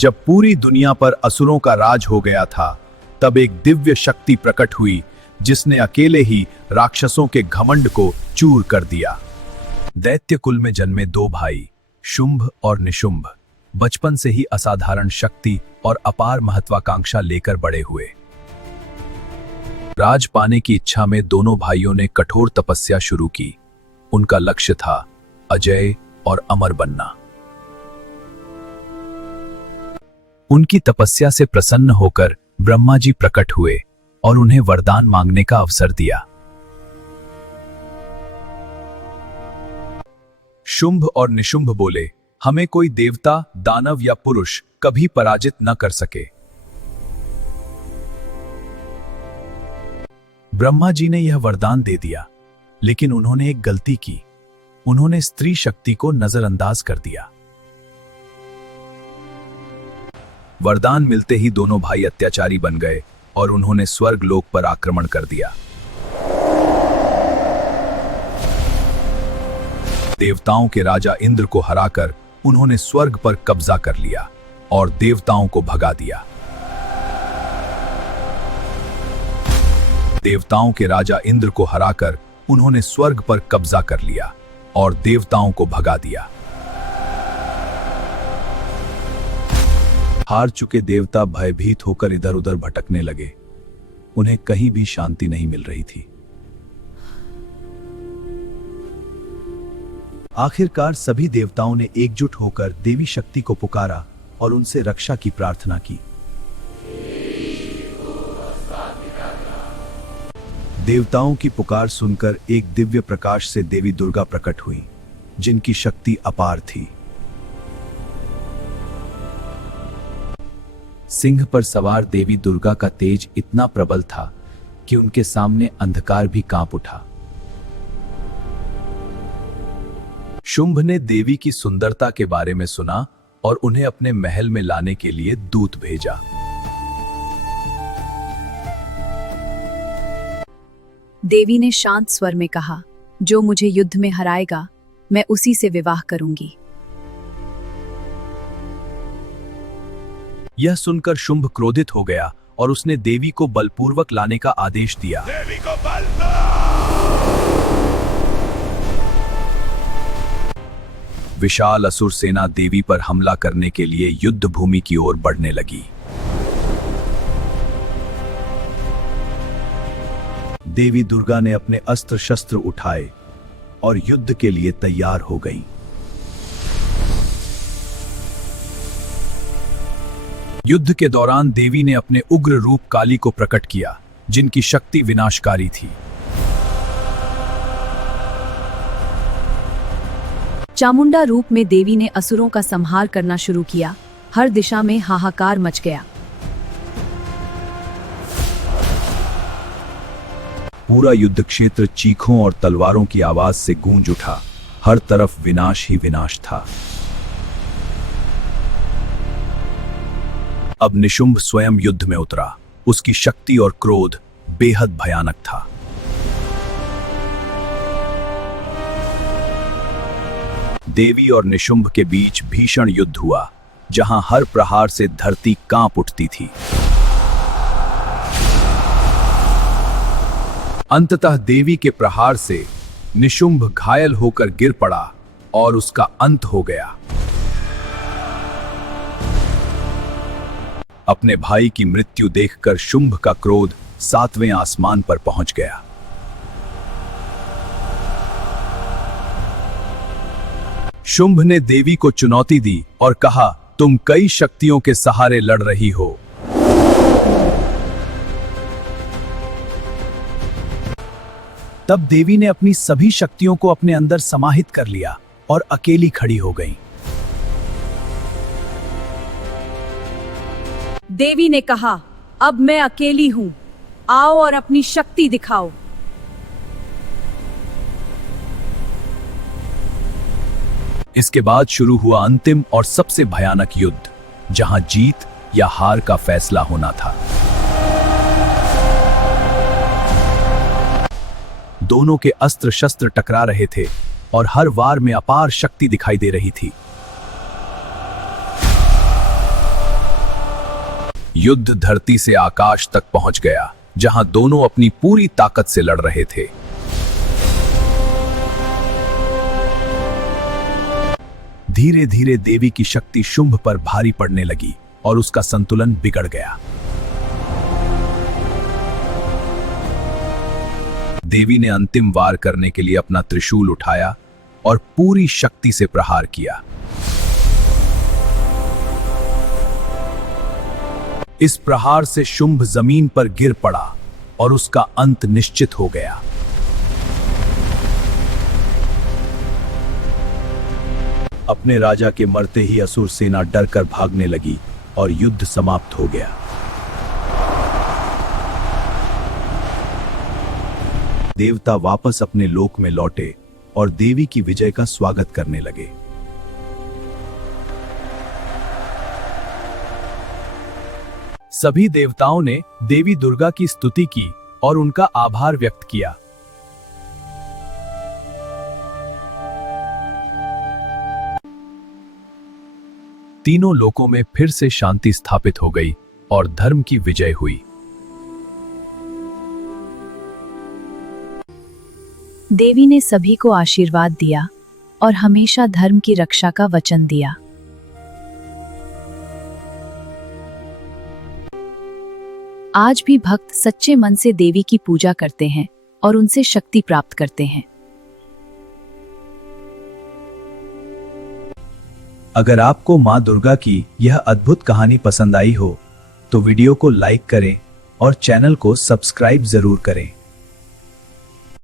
जब पूरी दुनिया पर असुरों का राज हो गया था, तब एक दिव्य शक्ति प्रकट हुई जिसने अकेले ही राक्षसों के घमंड को चूर कर दिया। दैत्य कुल में जन्मे दो भाई, शुंभ और निशुंभ, बचपन से ही असाधारण शक्ति और अपार महत्वाकांक्षा लेकर बड़े हुए। राज पाने की इच्छा में दोनों भाइयों ने कठोर तपस्या शुरू की। उनका लक्ष्य था अजय और अमर बनना। उनकी तपस्या से प्रसन्न होकर ब्रह्मा जी प्रकट हुए और उन्हें वरदान मांगने का अवसर दिया। शुंभ और निशुंभ बोले, हमें कोई देवता, दानव या पुरुष कभी पराजित न कर सके। ब्रह्मा जी ने यह वरदान दे दिया, लेकिन उन्होंने एक गलती की। उन्होंने स्त्री शक्ति को नजरअंदाज कर दिया। वरदान मिलते ही दोनों भाई अत्याचारी बन गए और उन्होंने स्वर्ग लोक पर आक्रमण कर दिया। देवताओं के राजा इंद्र को हराकर उन्होंने स्वर्ग पर कब्जा कर लिया और देवताओं को भगा दिया। देवताओं के राजा इंद्र को हराकर उन्होंने स्वर्ग पर कब्जा कर लिया और देवताओं को भगा दिया। हार चुके देवता भयभीत होकर इधर उधर भटकने लगे। उन्हें कहीं भी शांति नहीं मिल रही थी। आखिरकार सभी देवताओं ने एकजुट होकर देवी शक्ति को पुकारा और उनसे रक्षा की प्रार्थना की। देवताओं की पुकार सुनकर एक दिव्य प्रकाश से देवी दुर्गा प्रकट हुई, जिनकी शक्ति अपार थी। सिंह पर सवार देवी दुर्गा का तेज इतना प्रबल था कि उनके सामने अंधकार भी कांप उठा। शुंभ ने देवी की सुंदरता के बारे में सुना और उन्हें अपने महल में लाने के लिए दूत भेजा। देवी ने शांत स्वर में कहा, जो मुझे युद्ध में हराएगा, मैं उसी से विवाह करूंगी। यह सुनकर शुंभ क्रोधित हो गया और उसने देवी को बलपूर्वक लाने का आदेश दिया। देवी को बल दो! विशाल असुर सेना देवी पर हमला करने के लिए युद्ध भूमि की ओर बढ़ने लगी। देवी दुर्गा ने अपने अस्त्र शस्त्र उठाए और युद्ध के लिए तैयार हो गई। युद्ध के दौरान देवी ने अपने उग्र रूप काली को प्रकट किया, जिनकी शक्ति विनाशकारी थी। चामुंडा रूप में देवी ने असुरों का संहार करना शुरू किया। हर दिशा में हाहाकार मच गया। पूरा युद्ध क्षेत्र चीखों और तलवारों की आवाज से गूंज उठा। हर तरफ विनाश ही विनाश था। अब निशुंभ स्वयं युद्ध में उतरा। उसकी शक्ति और क्रोध बेहद भयानक था। देवी और निशुंभ के बीच भीषण युद्ध हुआ, जहां हर प्रहार से धरती कांप उठती थी। अंततः देवी के प्रहार से निशुंभ घायल होकर गिर पड़ा और उसका अंत हो गया। अपने भाई की मृत्यु देखकर शुंभ का क्रोध 7वें आसमान पर पहुंच गया। शुंभ ने देवी को चुनौती दी और कहा, तुम कई शक्तियों के सहारे लड़ रही हो। तब देवी ने अपनी सभी शक्तियों को अपने अंदर समाहित कर लिया और अकेली खड़ी हो गई। देवी ने कहा, अब मैं अकेली हूं, आओ और अपनी शक्ति दिखाओ। इसके बाद शुरू हुआ अंतिम और सबसे भयानक युद्ध, जहां जीत या हार का फैसला होना था। दोनों के अस्त्र शस्त्र टकरा रहे थे और हर वार में अपार शक्ति दिखाई दे रही थी। युद्ध धरती से आकाश तक पहुंच गया, जहां दोनों अपनी पूरी ताकत से लड़ रहे थे। धीरे धीरे देवी की शक्ति शुंभ पर भारी पड़ने लगी और उसका संतुलन बिगड़ गया। देवी ने अंतिम वार करने के लिए अपना त्रिशूल उठाया और पूरी शक्ति से प्रहार किया। इस प्रहार से शुंभ जमीन पर गिर पड़ा और उसका अंत निश्चित हो गया। अपने राजा के मरते ही असुर सेना डरकर भागने लगी और युद्ध समाप्त हो गया। देवता वापस अपने लोक में लौटे और देवी की विजय का स्वागत करने लगे। सभी देवताओं ने देवी दुर्गा की स्तुति की और उनका आभार व्यक्त किया। तीनों लोकों में फिर से शांति स्थापित हो गई और धर्म की विजय हुई। देवी ने सभी को आशीर्वाद दिया और हमेशा धर्म की रक्षा का वचन दिया। आज भी भक्त सच्चे मन से देवी की पूजा करते हैं और उनसे शक्ति प्राप्त करते हैं। अगर आपको मां दुर्गा की यह अद्भुत कहानी पसंद आई हो तो वीडियो को लाइक करें और चैनल को सब्सक्राइब जरूर करें।